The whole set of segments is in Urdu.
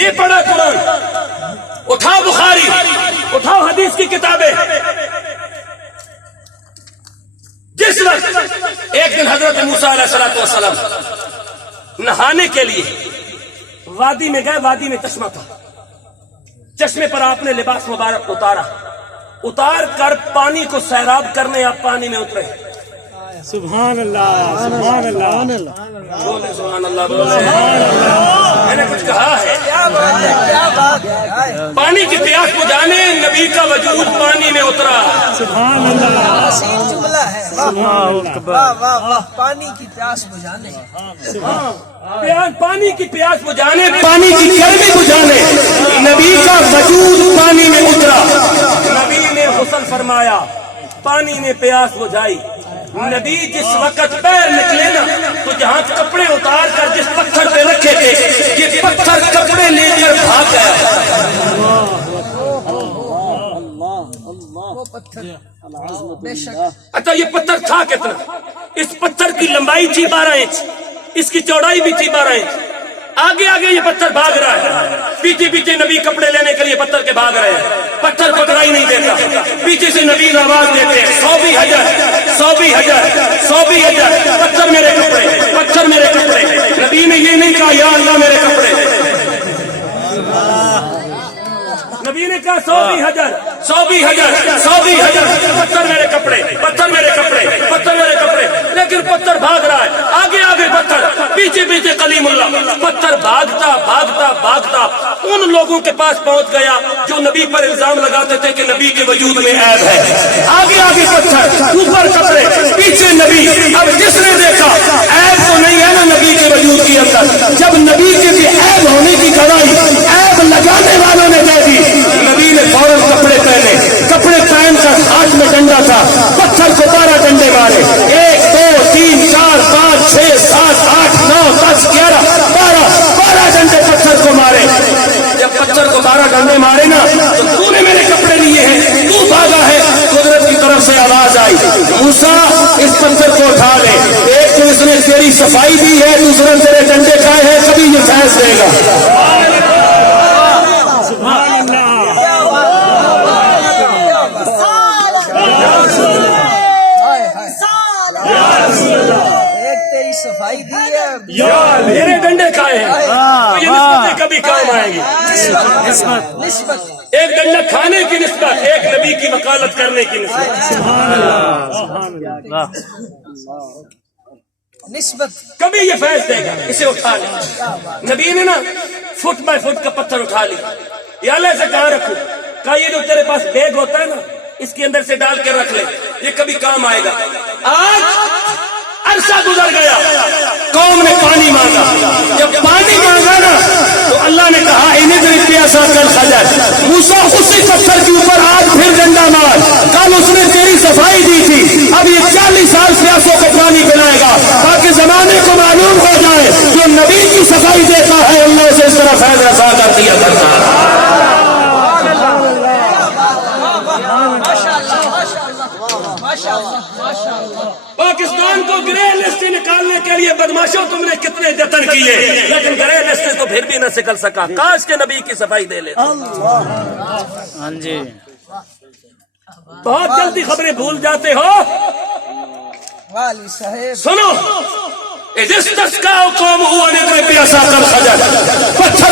یہ پڑھا قرآن، اٹھاؤ بخاری، اٹھاؤ حدیث کی کتابیں۔ جس وقت ایک دن حضرت موسیٰ علیہ السلام نہانے کے لیے وادی میں گئے، وادی میں چشمہ تھا، چشمے پر آپ نے لباس مبارک اتارا، اتار کر پانی کو سیراب کرنے آپ پانی میں اترے۔ سبحان اللہ، سبحان اللہ، بولے سبحان اللہ، بولے میں نے کچھ کہا ہے؟ پانی کی پیاس بجھانے نبی کا وجود پانی میں اترا۔ سبحان اللہ، جملہ ہے، پانی کی پیاس بجھانے، پانی کی پیاس بجھانے، پانی کی گرمی بجھانے نبی کا وجود پانی میں اترا۔ نبی نے غسل فرمایا، پانی نے پیاس بجھائی۔ نبی جس وقت پیر نکلے نا تو جہاں کپڑے اتار کر جس پتھر پہ رکھے تھے یہ پتھر کپڑے لے کر بھاگ گیا۔ وہ پتھر بے شک، اچھا یہ پتھر تھا کتنا؟ اس پتھر کی لمبائی تھی 12 انچ، اس کی چوڑائی بھی تھی 12 انچ۔ آگے آگے یہ پتھر بھاگ رہا ہے، پیچھے پیچھے نبی کپڑے لینے کے لیے پتھر کے بھاگ رہے ہیں۔ پتھر پکڑائی نہیں دیتا، پیچھے سے نبی آواز دیتے ہیں 100 حجر، 100 حجر، 100 حجر، پتھر میرے کپڑے، پتھر میرے کپڑے۔ نبی نے یہ نہیں کہا یا اللہ میرے کپڑے، نبی نے کہا 100 حجر، 100 حجر، 100 حجر، پتھر میرے کپڑے، پتھر میرے کپڑے، پتھر میرے کپڑے۔ لیکن پتھر بھاگ رہا ہے، آگے آگے پتھر، پیچھے پیچھے کلیم اللہ۔ پتھر بھاگتا بھاگتا بھاگتا ان لوگوں کے پاس پہنچ گیا جو نبی پر الزام لگاتے تھے کہ نبی کے وجود میں عیب ہے۔ آگے آگے پتھر، اوپر کپڑے، پیچھے نبی۔ اب جس نے دیکھا عیب تو نہیں ہے نا نبی کے وجود کے اندر، جب نبی کے بھی عیب ہونے کی گواہی عیب لگانے والوں نے دے دی، نبی نے فوراً کپڑے پہنے، کپڑے پہن کر ہاتھ میں ڈنڈا تھا، پتھر کو 12 ڈنڈے مارے، 1 2 3 4 5 6 7 8 9 10 11 12 ڈنڈے پتھر کو مارے۔ جب پتھر کو 12 ڈنڈے مارے نا تو نے میرے کپڑے لیے ہیں، تو بھاگا ہے۔ قدرت کی طرف سے آواز آئی موسیٰ اس پتھر کو اٹھا لے، ایک تو اس نے تیری صفائی دی ہے، دوسرا تیرے ڈنڈے کھائے ہیں، کبھی یہ فیض دے گا۔ سبحان اللہ، ایک تیری صفائی دی ہے، میرے ڈنڈے کھائے ہیں تو یہ نسبتیں کبھی کام آئیں گی۔ نسبت، ایک ڈنڈا کھانے کی نسبت، ایک نبی کی وکالت کرنے کی نسبت۔ سبحان اللہ، سبحان اللہ، نسبت، کبھی یہ فیض دے گا، اسے اٹھا لے۔ نبی نے نا فٹ بائی فٹ کا پتھر اٹھا لیا، یا اللہ سے کہاں رکھوں؟ کہا یہ جو تیرے پاس بیگ ہوتا ہے نا اس کے اندر سے ڈال کے رکھ لے، یہ کبھی کام آئے گا۔ آج عرصہ گزر گیا، قوم نے پانی مانگا، جب پانی مانگا نا تو اللہ نے کہا انہیں پیاسا کر خجر، موسیٰ اسی پتھر کے اوپر آج پھر ڈنڈا مار، کل اس نے تیری صفائی دی تھی، اب یہ 40 سال پیاسوں کو پانی پلائے گا تاکہ زمانے کو معلوم ہو جائے جو نبی کی صفائی دیتا ہے اللہ اسے اس طرح فیض رسا کر دیا کرتا ہے۔ پاکستان کو گرے لسٹ سے نکالنے کے لیے بدماشوں تم نے کتنے جتن کیے، لیکن گرے لسٹ سے تو پھر بھی نہ نکل سکا۔ کاش کے نبی کی صفائی دے لے۔ ہاں جی، بہت جلدی خبریں بھول جاتے ہو۔ والی صاحب، سنو، پتھر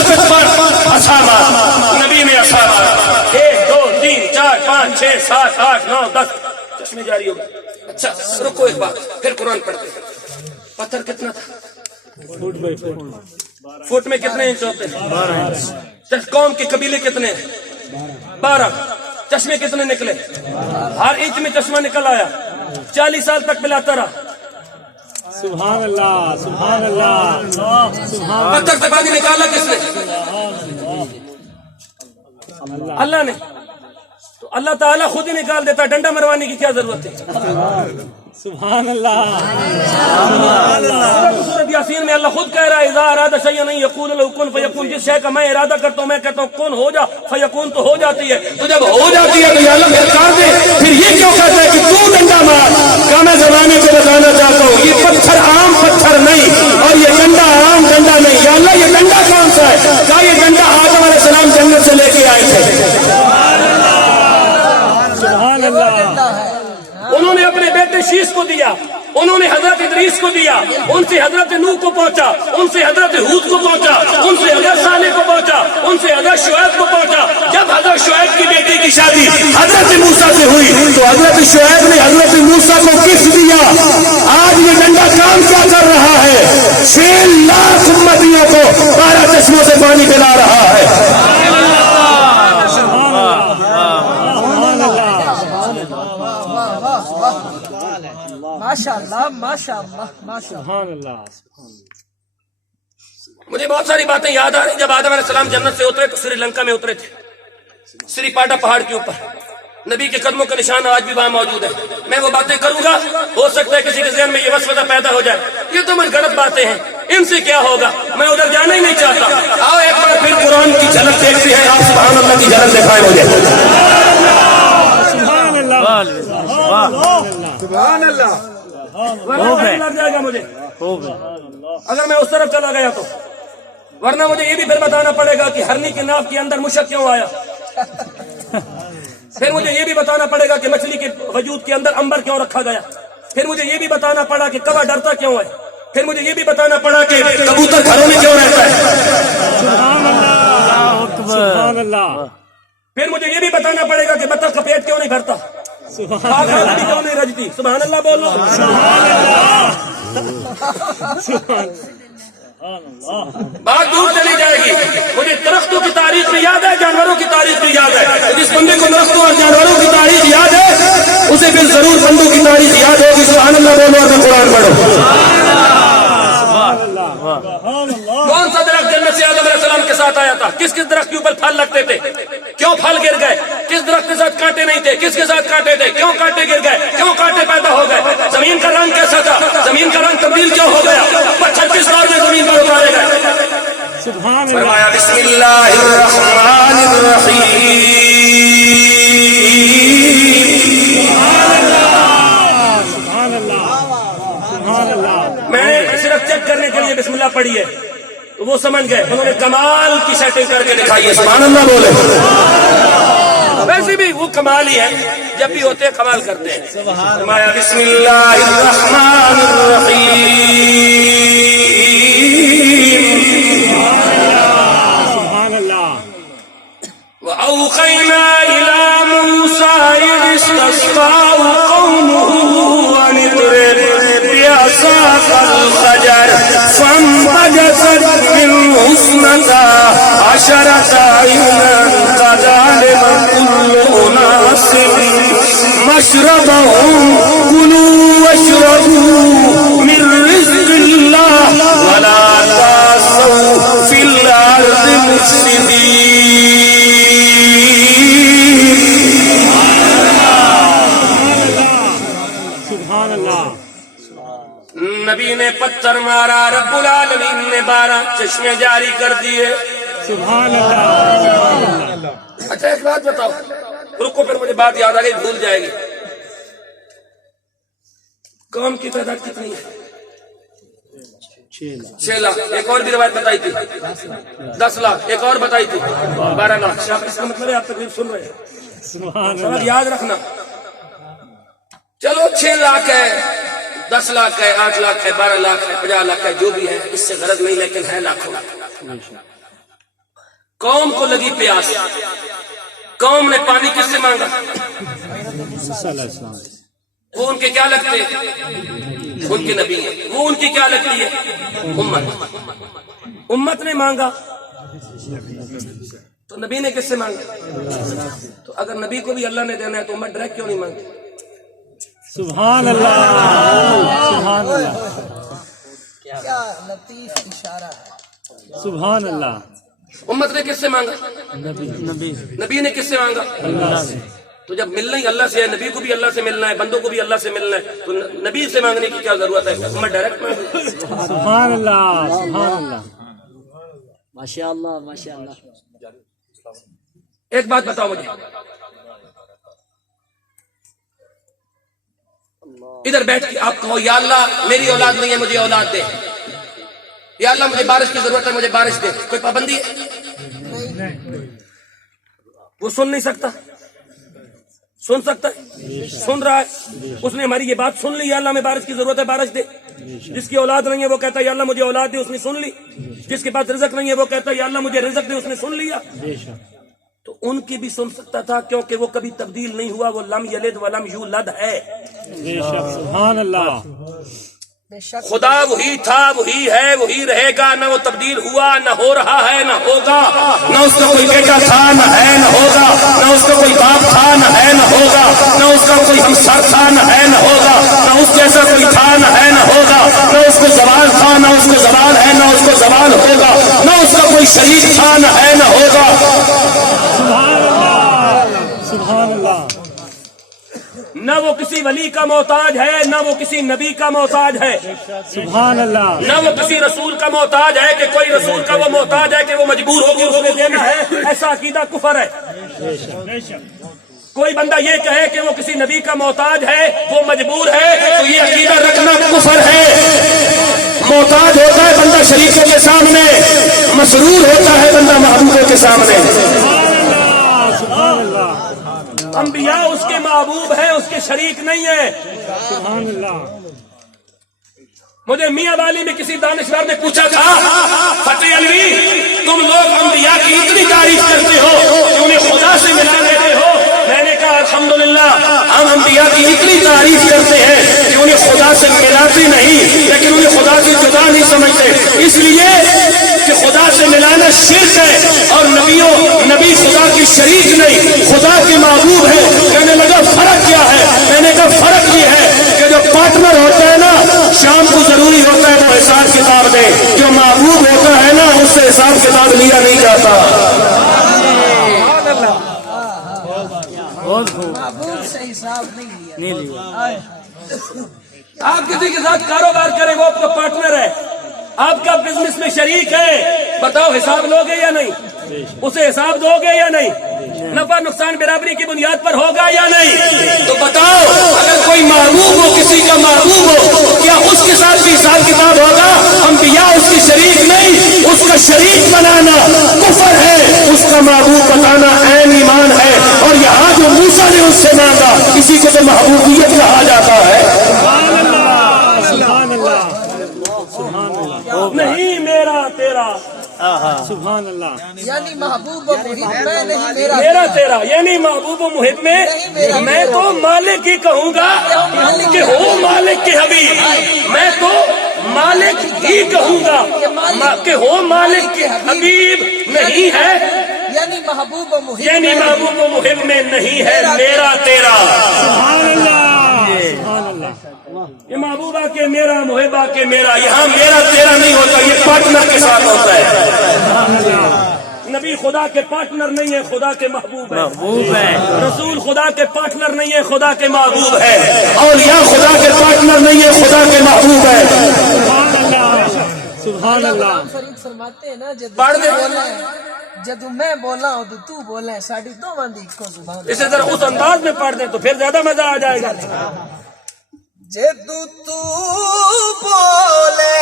پہ عصا مار، نبی نے عصا مارا، 1 2 3 4 5 6 7 8 9 10 چشمے جاری ہو گئے۔ اچھا رکو ایک بات، پھر قرآن پڑھتے ہیں۔ پتھر کتنا تھا؟ فٹ بائی فٹ، فٹ میں کتنے انچ ہوتے ہیں؟ 12 انچ۔ قوم کے قبیلے کتنے ہیں؟ 12۔ چشمے کتنے نکلے؟ ہر انچ میں چشمہ نکل آیا، 40 سال تک پلاتا رہا۔ سبحان اللہ، سبحان اللہ، سبحان پتھر سے پانی نکالا کس نے؟ اللہ نے۔ تو اللہ تعالیٰ خود ہی نکال دیتا، ڈنڈا مروانے کی کیا ضرورت ہے؟ سبحان اللہ، سورۃ یاسین میں اللہ خود کہہ رہا ہے اذا اراد شیئا ان یقول له کن فیکون، جس شے کا میں ارادہ کرتا ہوں میں کہتا ہوں کن ہو جا، فیکون تو ہو جاتی ہے۔ تو جب ہو جاتی ہے تو یا اللہ کر دے، پھر یہ کیوں کہتا ہے کہ تو ڈنڈا مار؟ کیا میں زمانے کو بتانا چاہتا ہوں یہ پتھر عام پتھر نہیں اور یہ ڈنڈا عام ڈنڈا نہیں۔ یا اللہ یہ ڈنڈا کون سا ہے؟ کیا یہ ڈنڈا شیش کو دیا, انہوں نے حضرت ادریس کو دیا, ان سے حضرت نوح کو پہنچا, ان سے حضرت ہود کو پہنچا, ان سے حضرت صالح کو پہنچا, ان سے حضرت شعیب کو پہنچا. جب حضرت شعیب کی بیٹی کی شادی حضرت موسیٰ سے ہوئی تو حضرت شعیب نے حضرت موسیٰ کو کس دیا. آج یہ ڈنڈا کام کیا کر رہا ہے؟ 6 لاکھ امتیوں کو 12 چشموں سے پانی پلا رہا ہے. ماشاء اللہ ماشاء اللہ ماشاء اللہ. سبحان اللہ. مجھے بہت ساری باتیں یاد آ رہی. جب آدم علیہ السلام جنت سے اترے تو سری لنکا میں اترے تھے, سری پاٹا پہاڑ کے اوپر. نبی کے قدموں کا نشان آج بھی وہاں موجود ہے. میں وہ باتیں کروں گا, ہو سکتا ہے کسی کے ذہن میں یہ وسوسہ پیدا ہو جائے, یہ تو من غلط باتیں ہیں, ان سے کیا ہوگا, میں ادھر جانا ہی نہیں چاہتا. آؤ ایک بار پھر قرآن کی جھلک دیکھتے ہیں. آپ سبحان اللہ کی جھلک دکھائیں مجھے. سبحان اللہ. سبحان اللہ. لگ جائے گا مجھے اگر میں اس طرف چلا گیا تو, ورنہ مجھے یہ بھی پھر بتانا پڑے گا کہ ہرنی کے ناف کے اندر مشک کیوں آیا. پھر مجھے یہ بھی بتانا پڑے گا کہ مچھلی کے وجود کے اندر انبر کیوں رکھا گیا. پھر مجھے یہ بھی بتانا پڑا کہ کوا ڈرتا کیوں ہے. پھر مجھے یہ بھی بتانا پڑا کہ کبوتر گھروں میں کیوں رہتا ہے. سبحان اللہ. پھر مجھے یہ بھی بتانا پڑے گا کہ بطخ کا پیٹ کیوں نہیں بھرتا, سبحان کیوں نہیں رجتی. سبحان اللہ بولو. بات دور چلی جائے گی. مجھے درختوں کی تاریخ بھی یاد ہے, جانوروں کی تاریخ بھی یاد ہے. جس بندے کو درختوں اور جانوروں کی تاریخ یاد ہے اسے پھر ضرور بندوں کی تاریخ یاد ہوگی. سبحان اللہ بولو اور قرآن پڑھو. کون سا درخت جنت سے آدم علیہ السلام کے ساتھ آیا تھا؟ کس کس درخت کے اوپر پھل لگتے تھے؟ کیوں پھل گر گئے؟ کس درخت کے ساتھ کانٹے نہیں تھے؟ کس کے ساتھ کانٹے تھے؟ کیوں کانٹے گر گئے؟ کیوں کانٹے پیدا ہو گئے؟ زمین کا رنگ کیسا تھا؟ زمین کا رنگ تبدیل کیوں ہو گیا؟ 36 بار میں زمین پر اتارے گئے. سبحان اللہ. فرمایا بسم اللہ الرحمن الرحیم. سبحان اللہ. سبحان اللہ. میں نے صرف چیک کرنے کے لیے بسم اللہ پڑھی ہے تو وہ سمجھ گئے. انہوں نے کمال کی سیٹنگ کر کے دکھائی ہے. سبحان اللہ بولے. ویسے بھی وہ کمال ہی ہے, جب بھی ہوتے ہیں کمال کرتے ہیں. فرمایا بسم اللہ الرحمن الرحیم. سبحان اللہ. وأوحينا إلى موسى إذ استسقاه قومه أن اضرب بعصاك الحجر فانبجست منه 12 عينا قد علم كل أناس مشربهم كلوا واشربوا من رزق الله ولا تعثوا في الأرض مفسدين. سبحان اللہ. نبی نے پتھر مارا, رب العالمین نے 12 چشمے جاری کر دیے. سبحان اللہ. اچھا ایک بات بتاؤ, رکو پھر مجھے بات یاد آ گئی, بھول جائے گی. قوم کی تعداد کتنی ہے؟ 6 لاکھ. ایک اور بھی روایت بتائی تھی 10 لاکھ. ایک اور بتائی تھی 12 لاکھ. اس کا مطلب ہے آپ تقریب سن رہے ہیں. سبحان سبق اللہ. یاد رکھنا. چلو 6 لاکھ ہے, 10 لاکھ ہے, 8 لاکھ ہے, 12 لاکھ ہے, 50 لاکھ ہے, جو بھی ہے, اس سے غرض نہیں, لیکن ہے لاکھوں. قوم کو لگی پیاس, قوم نے پانی کس سے مانگا؟ وہ ان کے کیا لگتے ہیں؟ ان کے نبی ہیں. وہ ان کی کیا لگتی ہے؟ امت. امت نے مانگا تو نبی نے کس سے مانگا؟ تو اگر نبی کو بھی اللہ نے دینا ہے تو امت ڈائریکٹ کیوں نہیں مانگتی؟ سبحان اللہ. سبحان اللہ. کیا لطیف اشارہ ہے. سبحان اللہ. امت نے کس سے مانگا؟ نبی نے کس سے مانگا؟ اللہ سے. تو جب ملنا ہی اللہ سے ہے, نبی کو بھی اللہ سے ملنا ہے, بندوں کو بھی اللہ سے ملنا ہے, تو نبی سے مانگنے کی کیا ضرورت ہے؟ امت ڈائریکٹ مانگے. سبحان اللہ. سبحان اللہ. ماشاء اللہ ماشاء اللہ. ایک بات بتاؤ مجھے, ادھر بیٹھ کے آپ کہو یا اللہ میری اولاد نہیں ہے, مجھے اولاد دے. یا اللہ مجھے بارش کی ضرورت ہے, مجھے بارش دے. کوئی پابندی ہے؟ وہ سن نہیں سکتا, سن سکتا ہے؟ سن رہا ہے. اس نے ہماری یہ بات سن لی، یا اللہ میں بارش کی ضرورت ہے بارش دے. جس کی اولاد نہیں ہے وہ کہتا ہے یا اللہ مجھے اولاد دے، اس نے سن لی. جس کے پاس رزق نہیں ہے وہ کہتا ہے یا اللہ مجھے رزق دے، اس نے سن لیا. تو ان کی بھی سن سکتا تھا، کیونکہ وہ کبھی تبدیل نہیں ہوا، وہ لم یلد ولم یولد ہے. سبحان اللہ. خدا وہی تھا، وہی ہے، وہی رہے گا. نہ وہ تبدیل ہوا، نہ ہو رہا ہے، نہ ہوگا. نہ اس کا کوئی بیٹا تھا، نہ ہے، نہ ہوگا. نہ اس کا کوئی باپ تھا، نہ ہے، نہ ہوگا. نہ اس کا کوئی ہمسر تھا، نہ ہے، نہ ہوگا. نہ اس جیسا کوئی تھا، نہ ہے، نہ ہوگا. نہ اس کو زوال تھا، نہ اس کو زوال ہے، نہ اس کو زوال ہوگا. نہ اس کا کوئی شریک تھا، نہ ہے، نہ ہوگا. سبحان اللہ. سبحان اللہ. نہ وہ کسی ولی کا محتاج ہے، نہ وہ کسی نبی کا محتاج ہے. سبحان اللہ. نہ وہ کسی رسول کا محتاج ہے کہ کوئی رسول کا وہ محتاج ہے کہ وہ مجبور ہو کے اس کو دینا ہے. ایسا عقیدہ کفر ہے. کوئی بندہ یہ کہے کہ وہ کسی نبی کا محتاج ہے، وہ مجبور ہے، تو یہ عقیدہ رکھنا کفر ہے. محتاج ہوتا ہے بندہ شریکوں کے سامنے، مسرور ہوتا ہے بندہ محبوبوں کے سامنے. سبحان اللہ. انبیاء اس کے محبوب ہیں، اس کے شریک نہیں ہیں. سبحان اللہ. مجھے میاں والی میں کسی دانشور نے پوچھا تھا، فتح علوی تم لوگ انبیاء کی اتنی تعریف کرتے ہو کہ انہیں خدا سے ملا دیتے ہو. میں نے کہا الحمدللہ ہم انبیاء کی اتنی تعریف کرتے ہیں کہ انہیں خدا سے ملاتے نہیں، لیکن انہیں خدا سے جدا نہیں سمجھتے. اس لیے کہ خدا سے ملانا شرک ہے، اور نبی خدا کی شریک نہیں، خدا کے محبوب ہے. کہنے لگا فرق کیا ہے؟ میں نے کہا فرق یہ ہے کہ جو پارٹنر ہوتا ہے نا، شام کو ضروری ہوتا ہے وہ حساب کتاب دے. جو محبوب ہوتا ہے نا، اس سے حساب کتاب لیا نہیں جاتا. محبوب سے حساب نہیں لیا. آپ کسی کے ساتھ کاروبار کریں، وہ آپ کا پارٹنر ہے، آپ کا بزنس میں شریک ہے. بتاؤ حساب لو گے یا نہیں؟ اسے حساب دو گے یا نہیں؟ نفع نقصان برابری کی بنیاد پر ہوگا یا نہیں؟ تو بتاؤ اگر کوئی محبوب ہو، کسی کا محبوب ہو، کیا اس کے ساتھ بھی حساب کتاب ہوگا؟ انبیاء اس کی شریک نہیں، اس کا شریک بنانا کفر ہے، اس کا محبوب بتانا عین ایمان ہے. اور یہاں جو موسیٰ نے اس سے مانگا، اسی کو تو محبوبیت کہا جاتا ہے. سبحان اللہ. سبحان اللہ. نہیں میرا تیرا. سبحان اللہ. یعنی محبوب و محب میں نہیں، میرا تیرا یعنی محبوب و محب میں میں تو مالک ہی کہوں گا کہ ہو مالک کے حبیب. میں تو مالک ہی کہوں گا کہ ہو مالک کے حبیب نہیں ہے. یعنی محبوب و محب، یعنی محبوب و محب میں نہیں ہے میرا تیرا. سبحان اللہ. سبحان اللہ. یہ محبوبہ کے میرا، محبہ کے میرا. یہاں میرا تیرا نہیں ہوتا، یہ پارٹنر کے ساتھ ہوتا ہے. نبی خدا کے پارٹنر نہیں ہے، خدا کے محبوب ہے. رسول خدا کے پارٹنر نہیں ہے، خدا کے محبوب ہے. اولیاء خدا کے پارٹنر نہیں ہے، خدا کے محبوب ہے. سبحان اللہ. سبحان اللہ. فرید فرماتے ہیں نا، پڑھ دے. جدو میں بولا ہوں تو بولا ہے، ساڑی دو بندی کو زبان. اسے ذرا اس انداز میں پڑھ دیں تو پھر زیادہ مزہ آ جائے گا. جدو تو بولے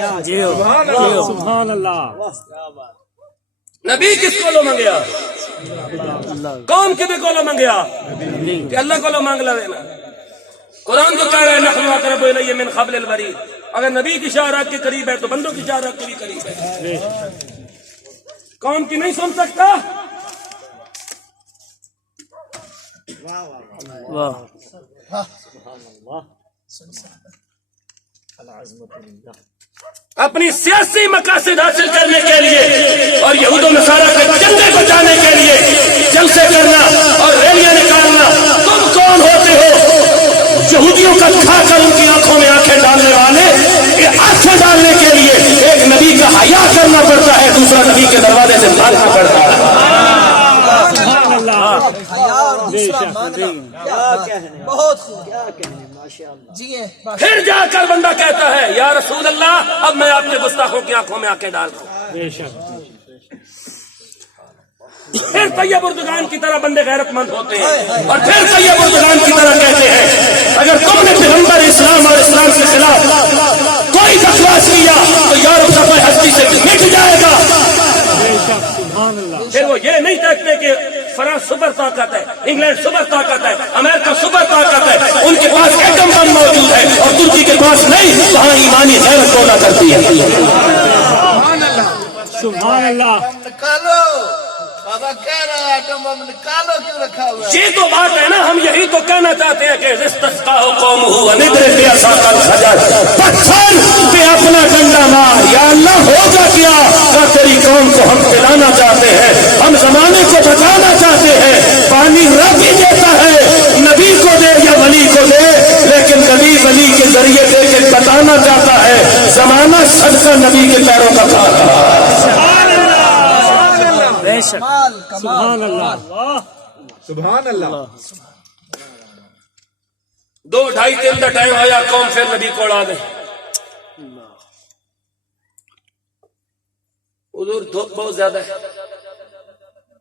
سبحان اللہ نبی کس کو لو منگیا قوم کدے کو لو منگیا کہ اللہ کو لو مانگ لے نا قرآن تو کہہ رہا ہے نحن اقرب الیہ من حبل الورید اگر نبی کی شہرات کے قریب ہے تو بندوں کی شہرات کے بھی قریب ہے قوم کی نہیں سن سکتا اپنی سیاسی مقاصد حاصل کرنے کے لیے اور یہود و نصارہ کے جھنڈے بچانے کے لیے جلسے کرنا اور ریلیاں نکالنا تم کون ہوتے ہو یہودیوں کا کھا کر ان کی آنکھوں میں آنکھیں ڈالنے والے یہ آنکھیں ڈالنے کے لیے ایک نبی کا حیا کرنا پڑتا ہے دوسرا نبی کے دروازے سے بھاگنا پڑتا ہے سبحان اللہ بہت جی پھر جا کر بندہ کہتا ہے یا رسول اللہ اب میں آپ کے گستاخوں کی آنکھوں میں آنکھیں ڈال رہا ہوں بے شک پھر طیب اردگان کی طرح بندے غیرت مند ہوتے ہیں اور پھر طیب اردگان کی طرح کہتے ہیں اگر تم نے پیغمبر اسلام اور اسلام کے خلاف کوئی بکواس کیا تو یورپ کا کوئی ہستی سے مٹ جائے گا بے شک سبحان اللہ پھر وہ یہ نہیں دیکھتے کہ فرانس سپر طاقت ہے انگلینڈ سپر طاقت ہے امریکہ سپر طاقت ہے ان کے پاس ایٹم بم موجود ہے اور ترکی کے پاس نہیں وہاں ایمانی غیرت پیدا کرتی ہے سبحان اللہ نکالو بابا کہہ رہا ہے ایٹم بم نکالو کیوں رکھا ہوا ہے یہ تو بات ہے نا ہم یہی تو کہنا چاہتے ہیں کہ استسقاء قومہ وندر بعصاک الحجر پتھر پہ اپنا ڈنڈا مار یا اللہ ہوگا کیا کہ تیری قوم کو ہم پلانا چاہتے ہیں ہم زمانے کو بچانا چاہتے ہیں پانی رب ہی دیتا ہے نبی کو دے یا ولی کو دے لیکن نبی ولی کے ذریعے دے کے بتانا چاہتا ہے زمانہ صدقہ نبی کے پیروں کا کھا رہا ہے کمال سبحان کمال اللہ سبحان اللہ 2-2.5 کا ٹائم آیا قوم پھر نبی کو اڑا گئی حضور دھوپ بہت زیادہ ہے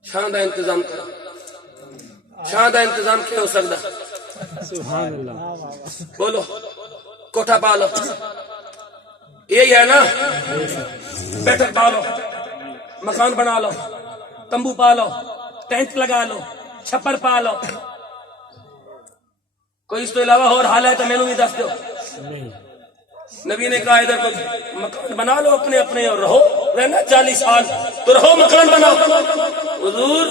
شان دا انتظام کرو شان دا انتظام کیا ہو سکتا سبحان اللہ بولو کوٹھا پالو یہی ہے نا بیٹھک پالو مکان بنا لو تمبو پالو ٹینٹ لگا لو چھپر پالو کوئی اس تو علاوہ اور حال ہے تو میں نے بھی دس دو نبی نے کہا ادھر کو مکان بنا لو اپنے اپنے اور رہو رہنا 40 سال تو رہو مکان بناؤ حضور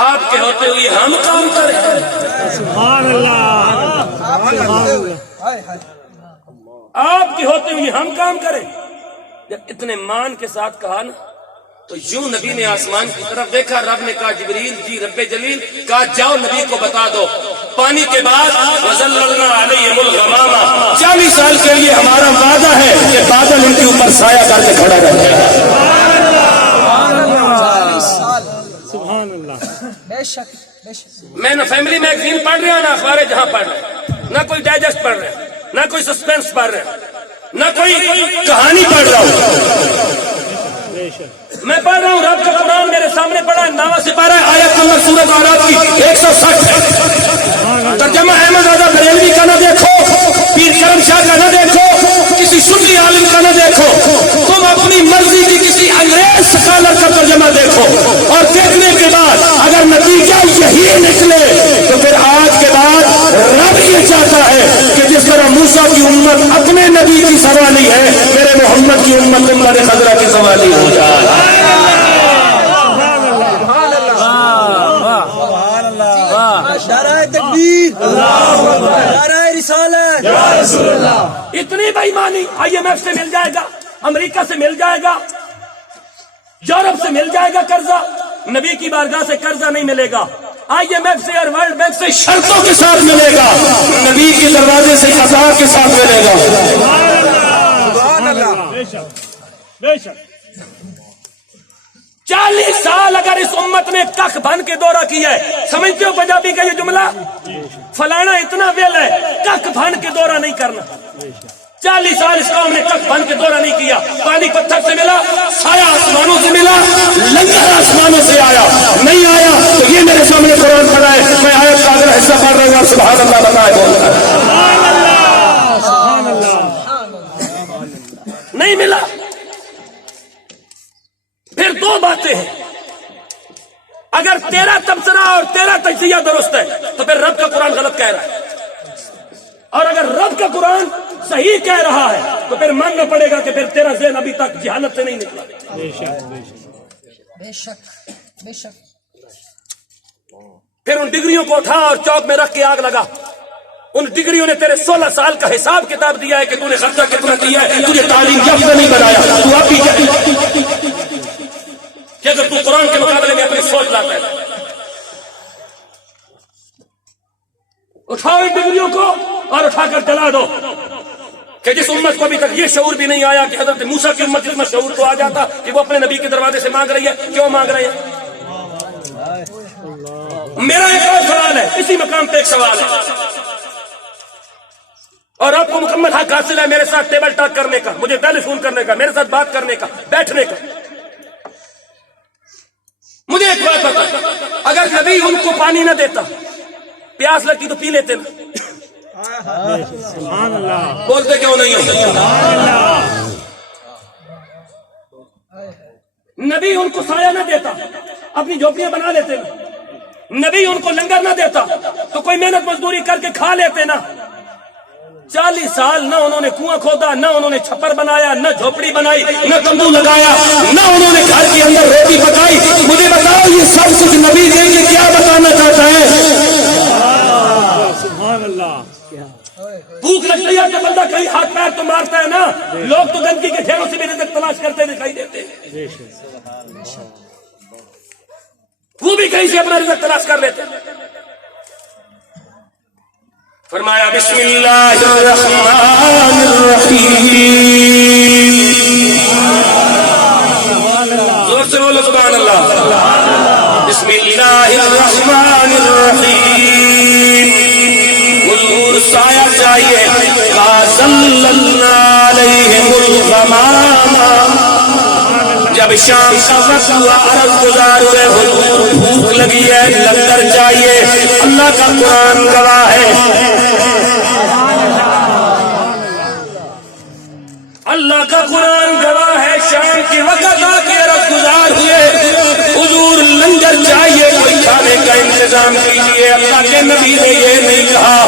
آپ کے ہوتے ہوئے ہم کام کریں سبحان اللہ سبحان اللہ ہائے ہائے آپ کے ہوتے ہوئے ہم کام کریں جب اتنے مان کے ساتھ کہا نا تو یوں نبی نے آسمان کی طرف دیکھا رب نے کہا جبریل جی رب جلیل کہا جاؤ نبی کو بتا دو پانی کے بعد وَظَلَّلْنَا عَلَيْهِمُ الْغَمَامَ 40 سال کے لیے ہمارا وعدہ ہے کہ بادل ان کے اوپر سایہ کر کے کھڑا رہے گا سبحان اللہ بے شک بے شک میں نہ فیملی میگزین پڑھ رہا ہوں نہ اخبار جہاں پڑھ رہے ہیں نہ کوئی ڈائجسٹ پڑھ رہے ہیں نہ کوئی سسپینس پڑھ رہے ہیں نہ کوئی کہانی پڑھ رہا ہوں بے شک میں پڑھ رہا ہوں رب کا قرآن میرے سامنے پڑھا ہے 9 سپارہ آیت نمبر سورۃ اعراف کی 160 ہے ترجمہ احمد رضا بریلوی کا نہ دیکھو پیر کرم شاہ کا نہ دیکھو کسی سنی عالم کا نہ دیکھو تم اپنی مرضی کی کسی انگریز سکالر کا ترجمہ دیکھو اور دیکھنے کے بعد اگر نتیجہ یہی نکلے تو پھر آج کے بعد رب یہ چاہتا ہے کہ جس طرح موسیٰ کی امت اپنے نبی کی سوالی ہے میرے محمد کی امت عمر خضرہ کی سوالی ہو جائے نعرہ تکبیر نعرہ رسالت اتنی بےایمانی IMF سے مل جائے گا امریکہ سے مل جائے گا یورپ سے مل جائے گا قرضہ نبی کی بارگاہ سے قرضہ نہیں ملے گا IMF سے اور ورلڈ بینک سے شرطوں کے ساتھ ملے گا نبی کے دروازے سے عطا کے ساتھ ملے گا سبحان اللہ بے شک بے شک 40 سال اگر اس امت نے کخ بن کے دورہ کیا ہے سمجھتے ہو پنجابی کا یہ جملہ فلانا اتنا ویل ہے کخ بن کے دورہ نہیں کرنا 40 سال اس قوم نے کخ بن کے دورہ نہیں کیا پانی پتھر سے ملا سایہ آسمانوں سے ملا لنگر آسمانوں سے آیا نہیں آیا تو یہ میرے سامنے قرآن پڑھا ہے میں آیت کا اگر حصہ پڑھ رہا ہوں سبحان اللہ بتائے بولتا ہے سبحان اللہ سبحان اللہ نہیں ملا. پھر دو باتیں ہیں. اگر تیرا تبصرہ اور تیرا تجزیہ درست ہے تو پھر رب کا قرآن غلط کہہ رہا ہے, اور اگر رب کا قرآن صحیح کہہ رہا ہے تو پھر ماننا پڑے گا کہ پھر تیرا ذہن ابھی تک جہالت سے نہیں نکلا. بے شک بے شک بے شک بے شک. پھر ان ڈگریوں کو اٹھا اور چوک میں رکھ کے آگ لگا. ان ڈگریوں نے تیرے 16 سال کا حساب کتاب دیا ہے کہ تو نے خرچہ کتنا کیا ہے. تجھے تعلیم یافتہ نہیں بنایا. تو اب بھی کہ اگر تو قرآن کے مقابلے میں اپنی سوچ لاتا ہے, اٹھاؤ ان ڈگریوں کو اور اٹھا کر جلا دو. کہ جس امت کو ابھی تک یہ شعور بھی نہیں آیا کہ حضرت موسیٰ کی امت جس میں شعور تو آ جاتا کہ وہ اپنے نبی کے دروازے سے مانگ رہی ہے, کیوں مانگ رہے ہیں. میرا ایک اور سوال ہے, اسی مقام پہ ایک سوال ہے, اور آپ کو مکمل حق حاصل ہے میرے ساتھ ٹیبل ٹاک کرنے کا, مجھے ٹیلی فون کرنے کا, میرے ساتھ بات کرنے کا, بیٹھنے کا. مجھے ایک بات بتا, اگر نبی ان کو پانی نہ دیتا, پیاس لگتی تو پی لیتے نا. سبحان اللہ. بولتے کیوں نہیں ہو؟ نبی ان کو سایہ نہ دیتا, اپنی جھوپڑیاں بنا لیتے نا. نبی ان کو لنگر نہ دیتا تو کوئی محنت مزدوری کر کے کھا لیتے نا. 40 سال نہ انہوں نے کنواں کھودا, نہ انہوں نے چھپر بنایا, نہ جھوپڑی بنائی, نہ تمبو لگایا, نہ انہوں نے گھر کے اندر روٹی پکائی. مجھے بتاؤ یہ سب کچھ نبی دیں گے, کیا بتانا چاہتا ہے؟ سبحان اللہ. بھوک لگتی ہے تو بندہ کہیں ہاتھ پیر تو مارتا ہے نا. لوگ تو گندگی کے ڈھیروں سے بھی رزق تلاش کرتے دکھائی دیتے ہیں, بے شک وہ بھی کہیں سے اپنا رزق تلاش کر لیتے ہیں. فرمایا بسم اللہ الرحمن الرحیم. زور سے بولو سبحان اللہ. بسم اللہ الرحمن الرحیم. حضور سایہ چاہیے, فَظَلَّلْنَا عَلَيْهِمُ الْغَمَامَ. جب شام کا وقت ہوا, عرب گزار ہوئے, حضور بھوک لگی ہے, لنگر چاہیے. اللہ کا قرآن گواہ ہے, اللہ کا قرآن گواہ ہے. شام کے وقت آ کے عرب گزار ہوئے, حضور لنگر چاہیے, کوئی کھانے کا انتظام کیجیے. اللہ کے نبی نے یہ نہیں کہا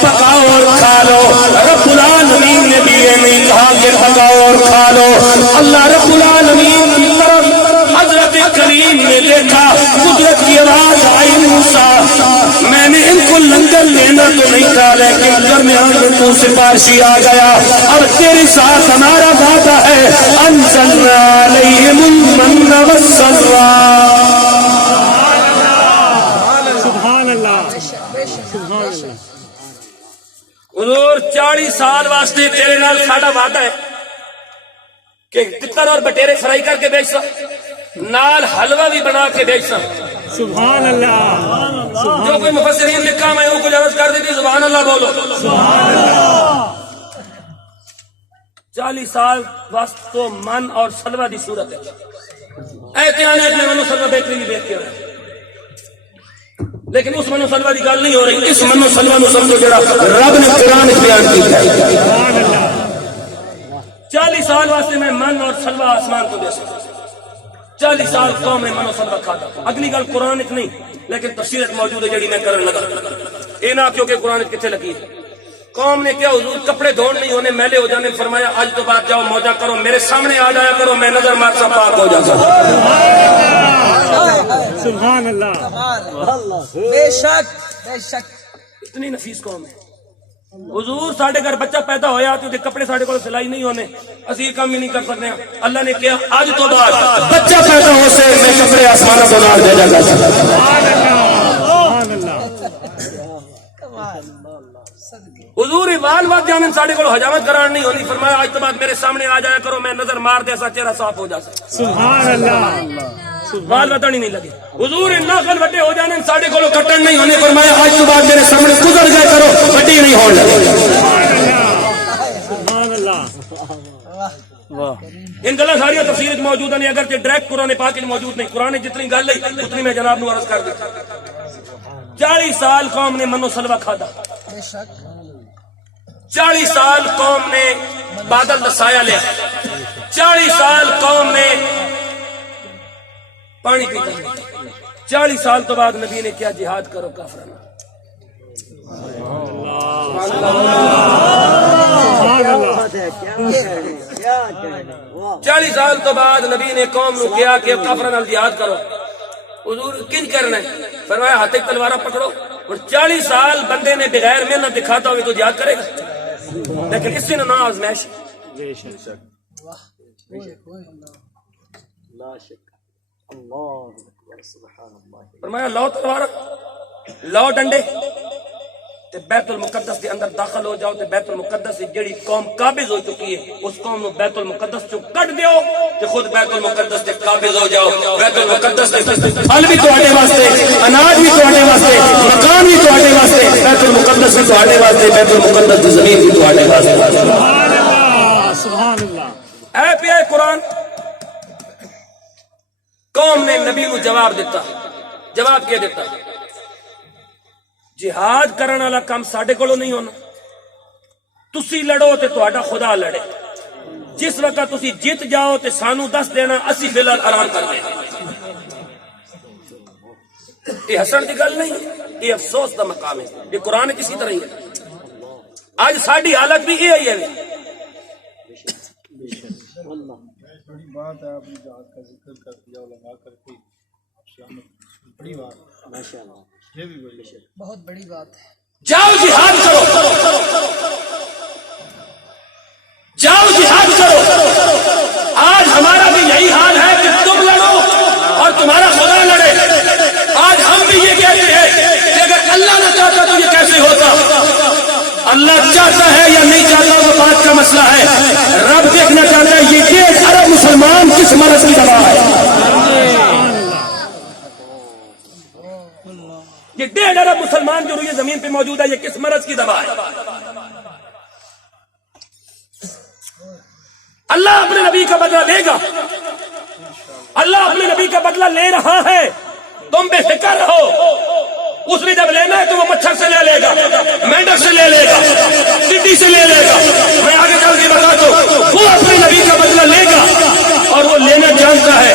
پکاؤ اور کھا لو, رب العالمین نے بھی یہ نہیں کہا کہ پکاؤ اور کھا لو. اللہ رب العالمین کی طرف حضرت کریم نے دیکھا, قدرت کی آواز آئی, موسیٰ میں نے ان کو لنگر لینا تو نہیں تھا, لیکن درمیان میں تو سفارشی آ گیا, اور تیرے ساتھ ہمارا وعدہ ہے, انزلنا علیہم المن والسلویٰ. سبحان اللہ. حضور 40 سال واسطے تیرے نال ساڈا وعدہ ہے کہ تتر اور بٹیرے فرائی کر کے بیچ سا, نال حلوہ بھی بنا کے بیچ سا. سبحان اللہ. جو کوئی مفسرین لکھا میں ان کو عرض کر دیتی, سبحان اللہ بولو. 40 سال واسطے من اور سلوہ دی صورت ہے. احتیاط میں منو سلوہ بیکری بھی بیچ کے رہے, لیکن اس منو سلوہ کی گل نہیں ہو رہی. اس منو سلوہ نو سمجھو جڑا رب نے قرآن بیان کیا ہے. 40 سال واسطے میں من اور سلوہ آسمان کو دے سکتا. 40 سال قوم نے منو سلوہ کھاتا. اگلی گل قرآن نہیں, لیکن تفسیر موجود ہے جڑی میں کرنے لگا. یہ نہ کیونکہ قرآن کتنے لگی ہے. قوم نے کیا, حضور کپڑے دھوڑ نہیں ہونے, میلے ہو جانے. فرمایا آج تو بعد جاؤ موجہ کرو, میرے سامنے آ جایا کرو, میں نظر مارتا پاک ہو جاتا. سبحان اللہ. بے شک بے شک. اتنی نفیس قوم ہے. حضور ساڈے گھر بچہ پیدا ہویا تو کپڑے ساڈے کو سلائی نہیں ہونے, اسی کام ہی نہیں کر سکتے. اللہ نے کیا, آج تو بعد بچہ پیدا ہو سے میں کپڑے آسمان کو ڈال دے جاتا. حضور وال واد جانے ساڈے کو حجامت کران نہیں ہونی. فرمایا آج تو بعد میرے سامنے آ جایا کرو, میں نظر مار دے سا چہرہ صاف ہو جاتا. سبحان اللہ. وال وطنی نہیں لگے. حضور ناخن وڈے ہو جانے ساڈے کو کٹن نہیں ہونے. فرمایا آج تو بعد میرے سامنے گزر جائے کرو, وڈی نہیں ہون لگے. سبحان اللہ. ان گلا ساری تفسیر موجود ہیں, اگر ڈائریکٹ قرآن پاک موجود نہیں. قرآن جتنی گل ہے اتنی میں جناب نو عرض کر دی. 40 سال قوم نے منو سلوہ کھادا. 40 سال قوم نے بادل دا سایہ لیا. پانی پیتا ہے. 40 سال تو بعد نبی نے کیا جہاد کرو کافرانہ. سبحان اللہ 40 سال تو بعد نبی نے قوم کو کیا کہ کافرانہ جہاد کرو. حضور کن کرنا ہے؟ فرمایا ہاتھ تلوار پکڑو. اور 40 سال بندے نے بغیر محنت دکھاتا ہوئے تو جہاد کرے گا. لیکن اس سے نہ آزمائش. فرمایا لو تلوار لو ڈنڈے تے بیت المقدس کے اندر داخل ہو جاؤ. تے بیت المقدس سے جڑی قوم قابض ہو چکی ہے اس قوم نو بیت المقدس چوں کٹ دیو تے خود بیت المقدس تے قابض ہو جاؤ. بیت المقدس تے پھل بھی تواڈے واسطے, اناج بھی تواڈے واسطے, مکان بھی تواڈے واسطے, بیت المقدس بھی تواڈے واسطے, بیت المقدس کی زمین بھی تواڈے واسطے. سبحان اللہ سبحان اللہ. اے پیا قرآن قوم نے نبی کو جواب دیتا. جواب کیا دیتا؟ جہاد کرنے والا کام ساڈے کولوں نہیں ہونا. تسی لڑو تے تہاڈا خدا لڑے. جس وقت تسی جیت جاؤ تے سانو دس دینا, اسی فی الحال آرام کر دیں. یہ ہسن کی گل نہیں, یہ افسوس کا مقام ہے. یہ قرآن کسی طرح ہی ہے. آج ساڈی حالت بھی یہ ہے. بڑی بات ہے, آپ نے جہاد کا ذکر کر دیا علماء کر کے. بڑی بات ماشاءاللہ, یہ بھی بڑی بہت بڑی بات ہے. جاؤ جہاد کرو, جاؤ جہاد کرو. آج ہمارا بھی یہی حال ہے کہ تم لڑو اور تمہارا خدا لڑے. آج ہم بھی یہ کہتے ہیں کہ اگر اللہ نہ چاہتا تو یہ کیسے ہوتا. اللہ چاہتا ہے یا نہیں چاہتا وہ بات کا مسئلہ ہے. رب دیکھنا چاہتا ہے یہ 1.5 ارب مسلمان کس مرض کی دوا ہے. یہ 1.5 ارب مسلمان جو روئے زمین پہ موجود ہے, یہ کس مرض کی دوا ہے. اللہ اپنے نبی کا بدلہ لے گا. اللہ اپنے نبی کا بدلہ لے رہا ہے. تم بے فکر رہو. اس نے جب لینا ہے تو وہ مچھر سے لے لے گا, مینڈک سے لے لے گا, ٹڈی سے لے لے گا. میں آگے چل کے بتاتا ہوں, وہ اپنے نبی کا بدلہ لے گا اور وہ لینا جانتا ہے.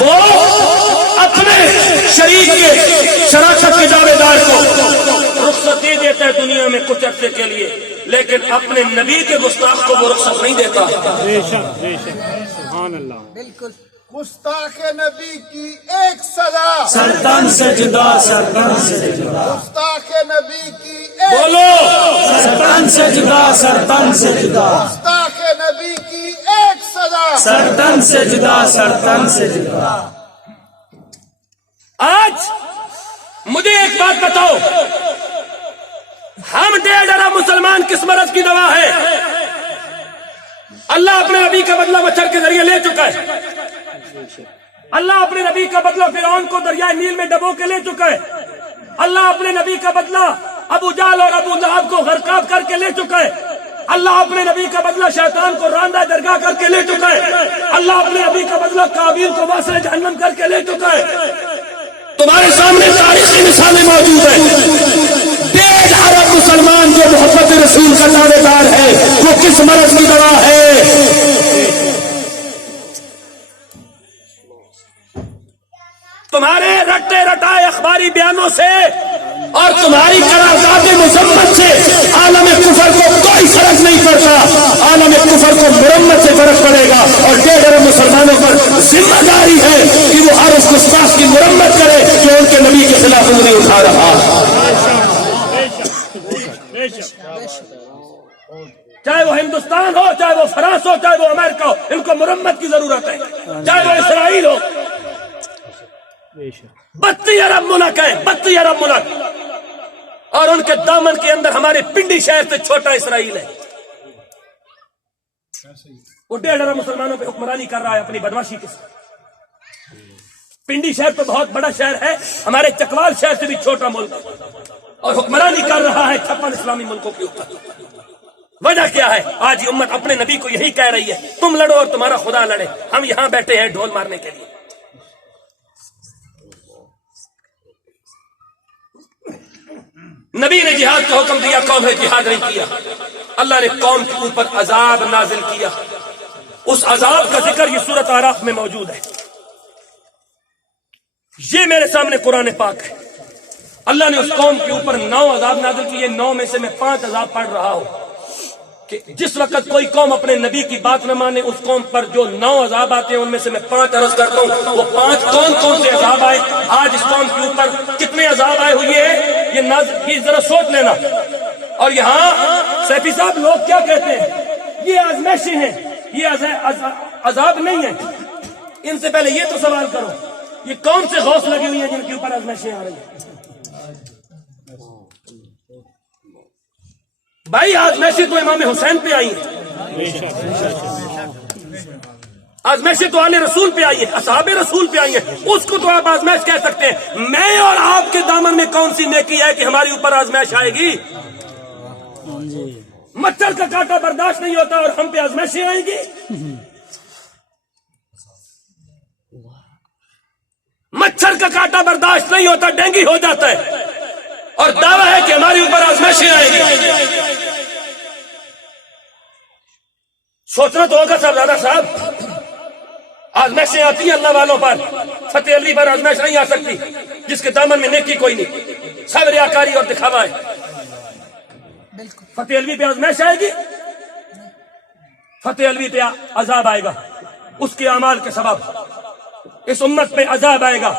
وہ اپنے شریک کے شراکت کے دعوے دار کو رخصت دے دیتا ہے دنیا میں کچھ عرصے کے لیے, لیکن اپنے نبی کے گستاخ کو وہ رخصت نہیں دیتا. بے شک سبحان اللہ. بالکل. گستاخ نبی کی ایک سزا, سرتن سے جدا, سرتن سے جدا, گستاخ نبی کی ایک بولو سرتن سے جدا, سرتن سے جدا, گستاخ نبی کی ایک سزا. سرتن سے جدا, سرتن سے جدا. آج مجھے ایک بات بتاؤ, ہم 1.5 ارب مسلمان کس مرض کی دوا ہے؟ اللہ اپنے نبی کا بدلہ مچھر کے ذریعے لے چکا ہے. اللہ اپنے نبی کا بدلہ فرعون کو دریائے نیل میں ڈبو کے لے چکا ہے. اللہ اپنے نبی کا بدلہ ابو جہل اور ابو لہب کو غرقاب کر کے لے چکا ہے. اللہ اپنے نبی کا بدلہ شیطان کو راندہ درگاہ کر کے لے چکا ہے. اللہ اپنے نبی کا بدلہ قابیل کو واسع جہنم کر کے لے چکا ہے. تمہارے سامنے تاریخی مثالیں موجود ہیں. 1.5 ارب مسلمان جو محبت رسول کا دعوے دار ہے وہ کس مرض کی دوا ہے؟ تمہارے رٹے رٹائے اخباری بیانوں سے اور تمہاری قرارداد مذمت سے عالم کفر کو کوئی فرق نہیں پڑتا. عالم کفر کو مرمت سے فرق پڑے گا اور 1.5 ارب مسلمانوں پر ذمہ داری ہے کہ وہ ہر اس گستاخ کی مرمت کرے جو ان کے نبی کے خلاف انگلی اٹھا رہا. چاہے وہ ہندوستان ہو, چاہے وہ فرانس ہو, چاہے وہ امریکہ ہو, ان کو مرمت کی ضرورت ہے. چاہے وہ اسرائیل ہو. 32 ارب ملک ہے, 32 ارب ملک, اور ان کے دامن کے اندر ہمارے پنڈی شہر سے چھوٹا اسرائیل ہے. وہ 1.5 ارب مسلمانوں پہ حکمرانی کر رہا ہے اپنی بدماشی کے ساتھ. پنڈی شہر تو بہت بڑا شہر ہے, ہمارے چکوال شہر سے بھی چھوٹا ملک ہے, اور حکمرانی کر رہا ہے 56 اسلامی ملکوں کے اوپر. وجہ کیا ہے؟ آج یہ امت اپنے نبی کو یہی کہہ رہی ہے, تم لڑو اور تمہارا خدا لڑے. ہم یہاں بیٹھے ہیں ڈھول مارنے کے لیے. نبی نے جہاد کا حکم دیا, قوم نے جہاد نہیں کیا. اللہ نے قوم کے اوپر عذاب نازل کیا. اس عذاب کا ذکر یہ سورۃ اعراف میں موجود ہے. یہ میرے سامنے قرآن پاک ہے. اللہ نے اس قوم کے اوپر 9 عذاب نازل کیے. 9 میں سے میں 5 عذاب پڑھ رہا ہوں کہ جس وقت کوئی قوم اپنے نبی کی بات نہ مانے, اس قوم پر جو 9 عذاب آتے ہیں ان میں سے میں 5 عرض کرتا ہوں. وہ 5 کون سے عذاب آئے, آج اس قوم کے اوپر کتنے عذاب آئے ہوئے ہیں, یہ ذرا سوچ لینا. اور یہاں سیفی صاحب لوگ کیا کہتے ہیں, یہ آزمائشیں ہیں, یہ عذاب نہیں ہے. ان سے پہلے یہ تو سوال کرو, یہ کون سے غوث لگی ہوئی ہیں جن کے اوپر آزمائشیں آ رہی ہیں؟ بھائی آزمائشیں تو امام حسین پہ آئی ہیں, آزمائشیں تو آل رسول پہ آئی ہیں, اصحاب رسول پہ آئی ہیں. اس کو تو آپ آزمائش کہہ سکتے ہیں. میں اور آپ کے دامن میں کون سی نیکی ہے کہ ہمارے اوپر آزمائش آئے گی؟ مچھر کا کاٹا برداشت نہیں ہوتا اور ہم پہ آزمائشیں آئیں گی؟ مچھر کا کاٹا برداشت نہیں ہوتا, ڈینگی ہو جاتا ہے, اور دعویٰ ہے کہ ہمارے اوپر آزمائشیں آئیں گی. سوچنا تو ہوگا صاحبزادہ صاحب, آزمائشیں آتی ہیں اللہ والوں پر. فتح علی پر آزمائش نہیں آ سکتی جس کے دامن میں نیکی کوئی نہیں, سب ریاکاری اور دکھاوا ہے. فتح علی پہ آزمائش آئے گی, فتح علی پہ عذاب آئے گا اس کے اعمال کے سبب. اس امت پہ عذاب آئے گا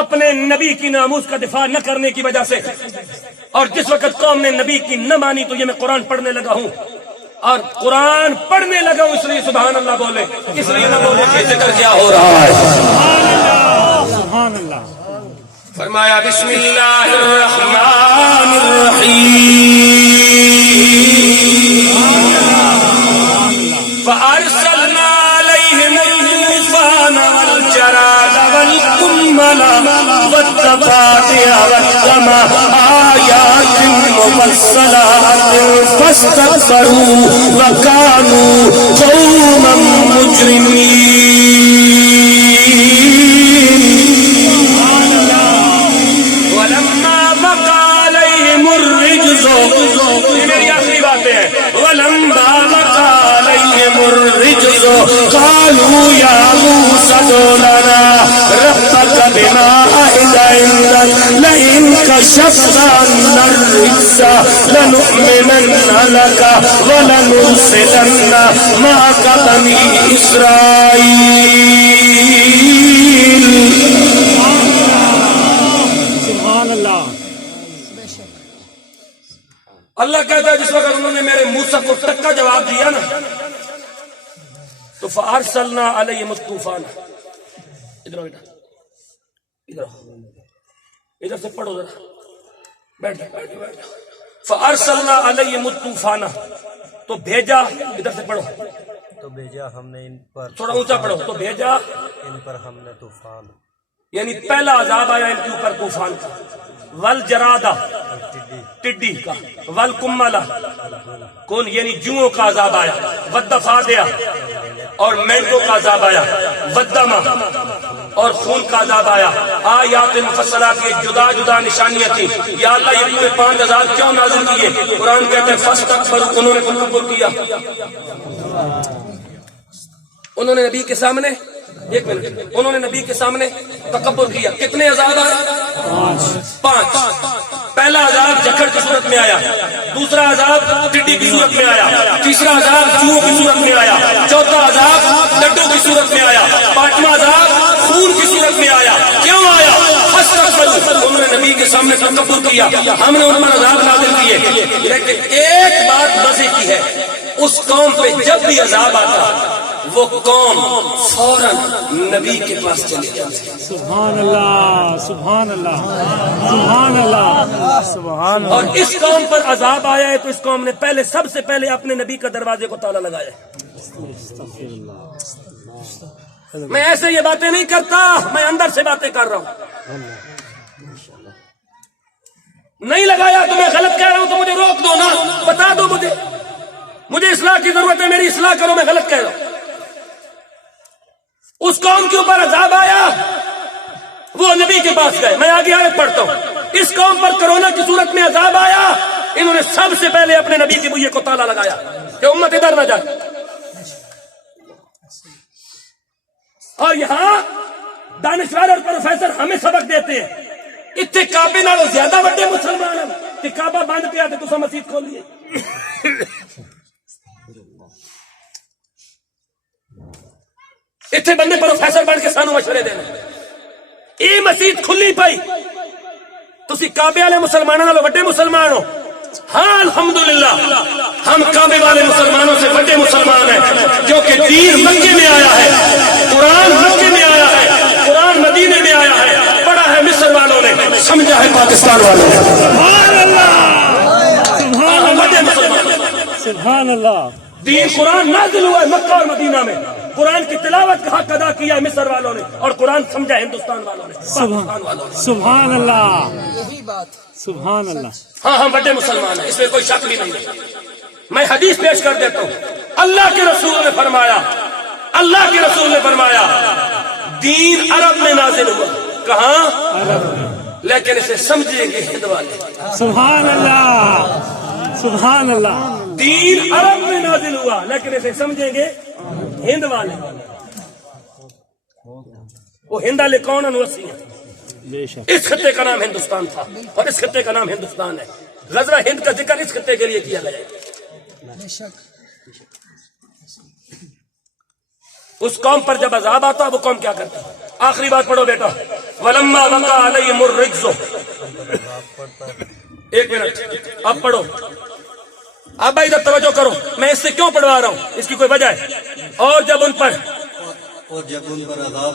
اپنے نبی کی ناموس کا دفاع نہ کرنے کی وجہ سے. اور جس وقت قوم نے نبی کی نہ مانی تو یہ میں قرآن پڑھنے لگا ہوں, اور قرآن پڑھنے لگا ہوں اس لیے سبحان اللہ بولے, اس لیے نہ بولے کہ ذکر کیا ہو رہا ہے. سبحان اللہ. فرمایا بسم اللہ الرحمن الرحیم. فأرسلنا عليهم الطوفان والجراد والقمل والضفادع والدم آيات مفصلات فاستكبروا وكانوا قوما مجرمين. ولما وقع عليهم الرجز, میری آخری باتیں ہیں, ولما وقع عليهم الرجز قالوا يا موسى ادع لنا ربك بما عهد عندك لئن كشفت عنا الرجز لنؤمنن لك ولنرسلن معك بني إسرائيل. سبحان اللہ. اللہ کہتا ہے جس وقت انہوں نے میرے موسیٰ کو ٹکا جواب دیا نا تو فارسلنا علیہم الطوفان. ادھر آؤ بیٹا, ادھر آؤ, ادھر سے پڑھو ذرا, بیٹھ. فارسلنا علیہم الطوفان, تو بھیجا, ادھر سے پڑھو, تو بھیجا ہم نے ان پر, تھوڑا اونچا پڑھو, تو بھیجا ان پر ہم نے طوفان, یعنی پہلا عذاب آیا ان کے اوپر طوفان کا, والجرادہ ٹڈی کا, والقمل کون یعنی جوؤں کا عذاب آیا, والضفادع اور مینڈوں کا عذاب آیا, والدم اور خون کا عذاب آیا. آیات مفصلات, یہ جدا جدا نشانیاں تھیں. یا اللہ یہ پورے 5 عذاب کیوں نازل کیے؟ قرآن کہتے ہیں فاستکبروا, انہوں نے تکبر کیا. انہوں نے نبی کے سامنے, ایک منٹ, انہوں نے نبی کے سامنے تکبر کیا. کتنے عذاب آئے؟ 5. پہلا عذاب جکڑ کی صورت میں آیا, دوسرا عذاب ٹڈی کی صورت میں آیا, تیسرا عذاب جوؤں کی صورت میں آیا, چوتھا عذاب لڈو کی صورت میں آیا, 5واں عذاب خون کی صورت میں آیا. کیوں آیا؟ انہوں نے نبی کے سامنے تکبر کیا, ہم نے ان پر عذاب نازل کیے. لیکن ایک بات مزے کی ہے, اس قوم پہ جب بھی عذاب آتا وہ قوم فوراً نبی کے پاس چلی جاتی. سبحان اللہ. سبحان اللہ. سبحان اللہ. سبحان اللہ. اور اس قوم پر عذاب آیا ہے تو اس قوم نے پہلے, سب سے پہلے اپنے نبی کا دروازے کو تالا لگایا ہے. میں ایسے یہ باتیں نہیں کرتا, میں اندر سے باتیں کر رہا ہوں. نہیں لگایا تو میں غلط کہہ رہا ہوں تو مجھے روک دو نا, بتا دو مجھے اصلاح کی ضرورت ہے, میری اصلاح کرو, میں غلط کہہ رہا ہوں. اس قوم کے اوپر عذاب آیا, وہ نبی کے پاس گئے. میں آگے آیت پڑھتا ہوں. اس قوم پر کرونا کی صورت میں عذاب آیا, انہوں نے سب سے پہلے اپنے نبی کے بوئے کو تالا لگایا کہ امت ادھر نہ جائے. اور یہاں دانشور اور پروفیسر ہمیں سبق دیتے ہیں اتنے کعبے نالوں زیادہ بڑے مسلمان ہیں کہ کعبہ بند پیا تو تسا مسجد کھولیے اتنے بندے پروفیسر بن کے سانو مشورے دینا یہ مسجد کھلی پئی تسی کعبے والے مسلمانوں نالوں بڑے مسلمان ہو ہاں الحمدللہ ہم کعبے والے مسلمانوں سے بڑے مسلمان ہیں کیونکہ دین مکے میں آیا ہے قرآن مکے میں آیا ہے قرآن مدینے میں آیا ہے پڑھا ہے مصر والوں نے سمجھا ہے پاکستان والوں نے سبحان اللہ ہم بڑے مسلمان ہیں سبحان اللہ دین قرآن نازل ہوا ہے مکہ اور مدینہ میں قرآن کی تلاوت کا حق ادا کیا ہے مصر والوں نے اور قرآن سمجھا ہندوستان والوں نے پاکستان والوں نے سبحان اللہ یہی بات سبحان اللہ ہاں ہم بڑے مسلمان ہیں اس میں کوئی شک بھی نہیں ہے میں حدیث پیش کر دیتا ہوں اللہ کے رسول نے فرمایا دین عرب میں نازل ہوا کہاں لیکن اسے سمجھیں گے ہند والے سبحان اللہ سبحان اللہ دین عرب میں نازل ہوا لیکن اسے سمجھیں گے ہند والے وہ ہند والے کون ہیں وسیع ہیں بے شک اس خطے کا نام ہندوستان تھا اور اس خطے کا نام ہندوستان ہے غزوہ ہند کا ذکر اس خطے کے لیے کیا گیا ہے بے شک اس قوم پر جب عذاب آتا وہ قوم کیا کرتی آخری بات پڑھو بیٹا وَلَمَّا وَقَعَ عَلَيْهِمُ الرِّجْزُ ایک منٹ اب پڑھو اب بھائی ادھر توجہ کرو میں اس سے کیوں پڑھوا رہا ہوں اس کی کوئی وجہ ہے اور جب ان پر عذاب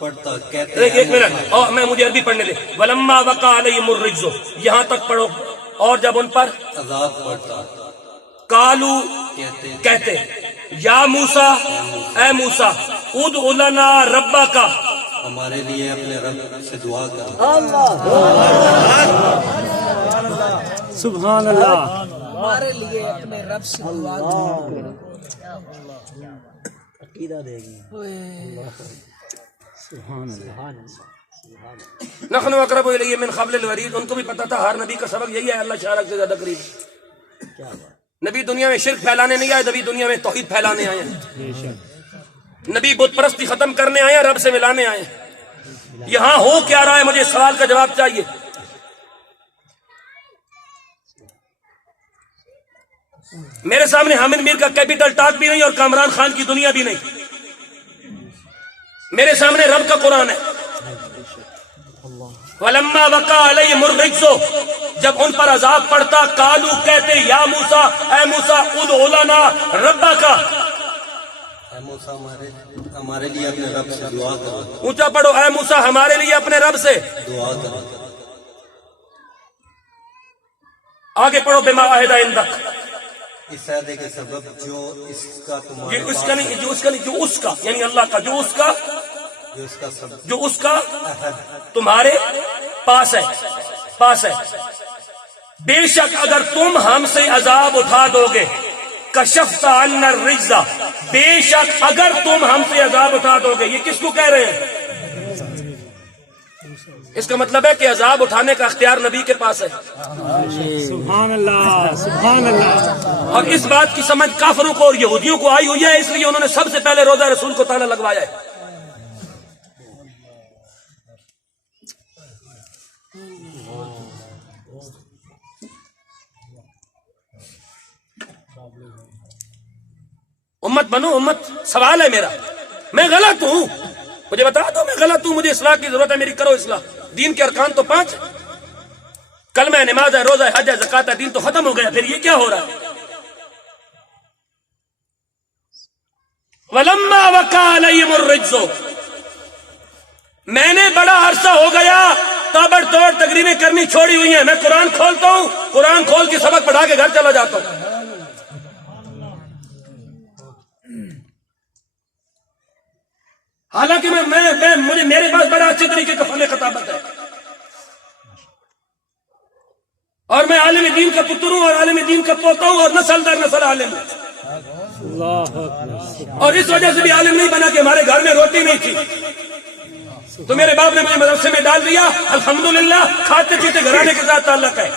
پڑتا کہتے ایک منٹ اور میں مجھے عربی پڑھنے دے وَلَمَّا وَقَعَ عَلَيْهِمُ الرِّجْزُ یہاں تک پڑھو اور جب ان پر عذاب پڑتا قالو کہتے یا موسیٰ اے موسیٰ ادع لنا ربک ہمارے لیے اپنے رب سے دعا کر سبحان اللہ ہمارے لیے اپنے رب سے دعا عقیدہ دے گی نحن اقرب الیہ من حبل الورید ان کو بھی پتا تھا ہر نبی کا سبق یہی ہے اللہ شارک سے زیادہ قریب نبی دنیا میں شرک پھیلانے نہیں آئے نبی دنیا میں توحید پھیلانے آئے ہیں نبی بت پرستی ختم کرنے آئے ہیں رب سے ملانے آئے ہیں یہاں ہو کیا رہا ہے مجھے اس سوال کا جواب چاہیے میرے سامنے حامد میر کا کیپیٹل ٹاک بھی نہیں اور کامران خان کی دنیا بھی نہیں میرے سامنے رب کا قرآن ہے وَلَمَّا وَقَعَ عَلَيْهِمُ الرِّجْزُ جب ان پر عذاب پڑتا قالو کہتے یا موسیٰ اے موسیٰ ادع لنا ربک اے موسیٰ ہمارے لیے اپنے رب سے دعا کر اونچا پڑھو اے موسیٰ ہمارے لیے اپنے رب سے دعا کر آگے پڑھو بما عہد عندک اس عہدے کے سبب جو اس کا تمہارے یہ اس کا نہیں جو اس کا یعنی اللہ کا جو اس کا تمہارے پاس ہے بے شک اگر تم ہم سے عذاب اٹھا دو گے کشفت عنا الرجز بے شک اگر تم ہم سے عذاب اٹھا دو گے یہ کس کو کہہ رہے ہیں اس کا مطلب ہے کہ عذاب اٹھانے کا اختیار نبی کے پاس ہے سبحان اللہ سبحان اللہ اور اس بات کی سمجھ کافروں کو اور یہودیوں کو آئی ہوئی ہے اس لیے انہوں نے سب سے پہلے روزہ رسول کو تالا لگوایا ہے امت بنو امت سوال ہے میرا میں غلط ہوں مجھے بتا دو میں غلط ہوں مجھے اصلاح کی ضرورت ہے میری کرو اصلاح دین کے ارکان تو 5 کلمہ ہے نماز ہے روزہ ہے حج ہے زکات ہے دین تو ختم ہو گیا پھر یہ کیا ہو رہا ہے وَلَمَّا وَقَعَ عَلَيْهِمُ الرِّجْزُ میں نے بڑا عرصہ ہو گیا تابڑ توڑ تقریریں کرنی چھوڑی ہوئی ہیں میں قرآن کھولتا ہوں قرآن کھول کے سبق پڑھا کے گھر چلا جاتا ہوں حالانکہ مجھے میرے پاس بڑا اچھے طریقے کا فن خطابت ہے اور میں عالم دین کا پتر ہوں اور عالم دین کا پوتا ہوں اور نسل در نسل عالم ہوں اور اس وجہ سے بھی عالم نہیں بنا کہ ہمارے گھر میں روٹی نہیں تھی تو میرے باپ نے مجھے مدرسے میں ڈال دیا الحمدللہ کھاتے پیتے گھرانے کے ساتھ تعلق ہے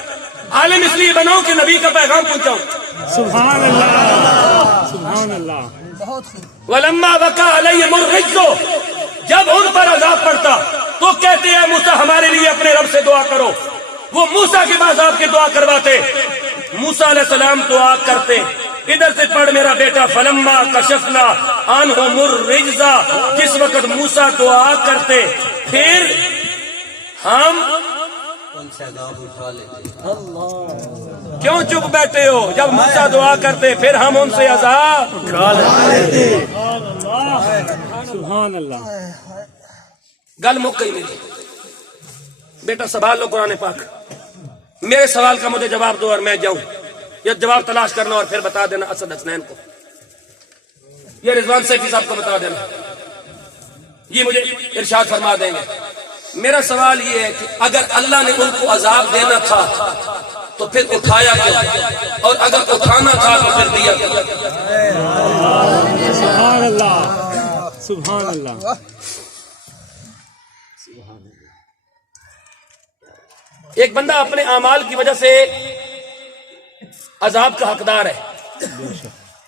عالم اس لیے بناؤں کہ نبی کا پیغام پہنچاؤں سبحان اللہ سبحان اللہ بہت خوب وَلَمَّا وَقَعَ عَلَيْهِمُ الرِّجْزُ جب ان پر عذاب پڑتا تو کہتے ہیں موسیٰ ہمارے لیے اپنے رب سے دعا کرو. وہ موسیٰ کے پاس آپ کی دعا کرواتے. موسیٰ علیہ السلام دعا کرتے, ادھر سے پڑھ میرا بیٹا, فلما کشفنا عنہم الرجز. جس وقت موسیٰ دعا کرتے پھر ہم ان سے عذاب اٹھا لیتے. کیوں چپ بیٹھے ہو؟ جب موسیٰ دعا کرتے پھر ہم ان سے عذاب سبحان اللہ. گل مک گئی میری. بیٹا سوال لو قرآن پاک. میرے سوال کا مجھے جواب دو اور میں جاؤں, یا جواب تلاش کرنا اور پھر بتا دینا اسد حسنین کو, یہ رضوان سیفی صاحب کو بتا دینا, یہ مجھے ارشاد فرما دیں گے. میرا سوال یہ ہے کہ اگر اللہ نے ان کو عذاب دینا تھا تو پھر اٹھایا کیوں, اور اگر اٹھانا تھا تو پھر دیا کیوں؟ سبحان اللہ. سبحان اللہ. ایک بندہ اپنے اعمال کی وجہ سے عذاب کا حقدار ہے.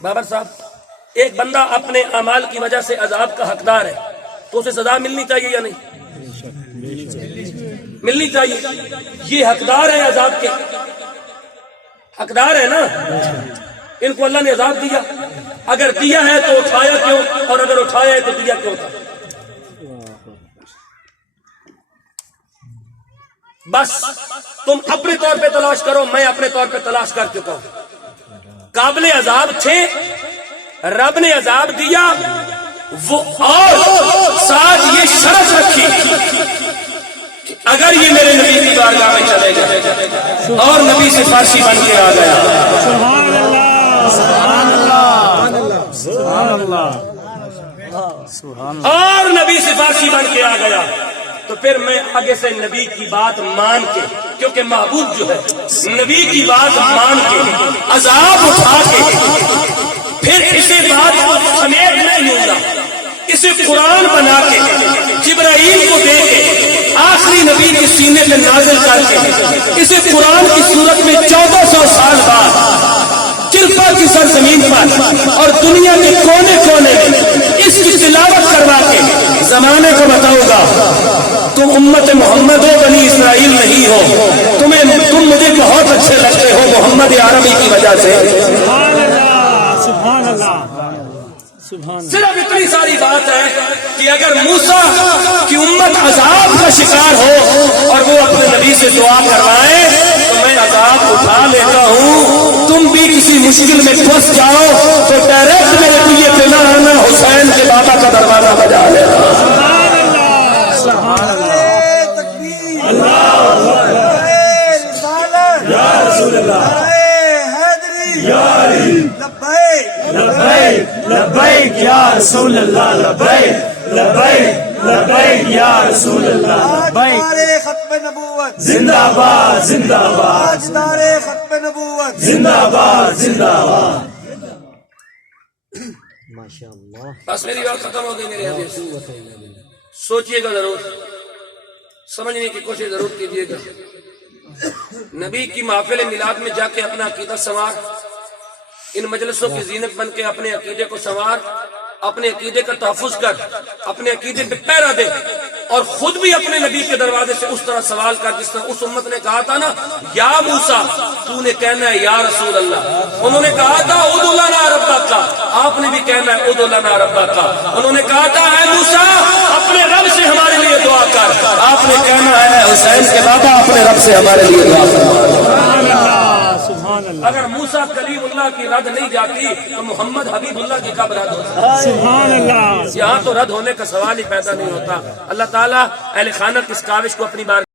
بابر صاحب, ایک بندہ اپنے اعمال کی وجہ سے عذاب کا حقدار ہے تو اسے سزا ملنی چاہیے یا نہیں؟ ملنی چاہیے. یہ حقدار ہے عذاب کے, حقدار ہے نا. ان کو اللہ نے عذاب دیا, اگر دیا ہے تو اٹھایا کیوں, اور اگر اٹھایا ہے تو دیا کیوں تھا؟ بس تم اپنے طور پہ تلاش کرو, میں اپنے طور پہ تلاش کر چکا ہوں. قابل عذاب تھے, رب نے عذاب دیا, وہ اور ساتھ یہ شرط رکھی کہ اگر یہ میرے نبی کی بارگاہ میں چلے گئے اور نبی سے فارسی بن کے آ گیا, سبحان اللہ. سبحان اللہ. سبحان اللہ. اور نبی سے فارسی بن کے آ گیا, تو پھر میں آگے سے نبی کی بات مان کے, کیونکہ محبوب جو ہے نبی کی بات مان کے عذاب اٹھا کے پھر اسے بات کو سمیٹ نہیں ہوں گا, اسے قرآن بنا کے جبرائیل کو دے کے آخری نبی کے سینے پہ نازل کر کے اسے قرآن کی صورت میں 1400 سال بعد چلپا کی سرزمین پر اور دنیا کے کونے کونے میں اس کی تلاوت کروا کے زمانے کو بتاؤں گا, تم امت محمد ہو, بنی اسرائیل نہیں ہو. تم مجھے بہت اچھے لگتے ہو محمد عربی کی وجہ سے. سبحان اللہ. سبحان اللہ. سبحان اللہ. صرف اتنی ساری بات ہے کہ اگر موسیٰ کی امت عذاب کا شکار ہو اور وہ اپنے نبی سے دعا کروائے تو میں عذاب اٹھا لیتا ہوں. تم بھی کسی مشکل میں پھنس جاؤ تو ڈائریکٹ میرے لیے پہ نہ آنا, حسین کے بابا کا دروازہ بجا لینا. سبحان اللہ. سبحان اللہ. لبیک یا رسول اللہ, لبیک لبیک لبیک یا رسول اللہ, لبیک. ختم نبوت زندہ باد, زندہ باد, تاجدار ختم نبوت. زندہ باد, زندہ باد. بس میری بات ختم ہو گئی. میرے حدیث سوچئے گا ضرور, سمجھنے کی کوشش ضرور کیجیے گا. نبی کی محفل میلاد میں جا کے اپنا عقیدہ سنوار, ان مجلسوں کی زینت بن کے اپنے عقیدے کو سنوار, اپنے عقیدے کا تحفظ کر, اپنے عقیدے پہ پیرا دے, اور خود بھی اپنے نبی کے دروازے سے اس طرح سوال کر جس طرح اس امت نے کہا تھا نا, یا موسیٰ تو نے کہنا ہے یا رسول اللہ. انہوں نے کہا تھا ادعو لنا ربک کا, آپ نے بھی کہنا ہے ادعو لنا ربک کا. انہوں نے کہا تھا اے موسیٰ اپنے رب سے ہمارے لیے دعا کر, آپ نے کہنا ہے حسین کے بابا اپنے رب سے ہمارے لیے دعا کر. سبحان اللہ. سبحان اللہ. اگر موسیٰ کلیم اللہ کی رد نہیں جاتی تو محمد حبیب اللہ کی کب رد ہوتا؟ سبحان اللہ. یہاں تو رد ہونے کا سوال ہی پیدا نہیں ہوتا. اللہ تعالیٰ اہل خانہ کی اس کاوش کو اپنی بار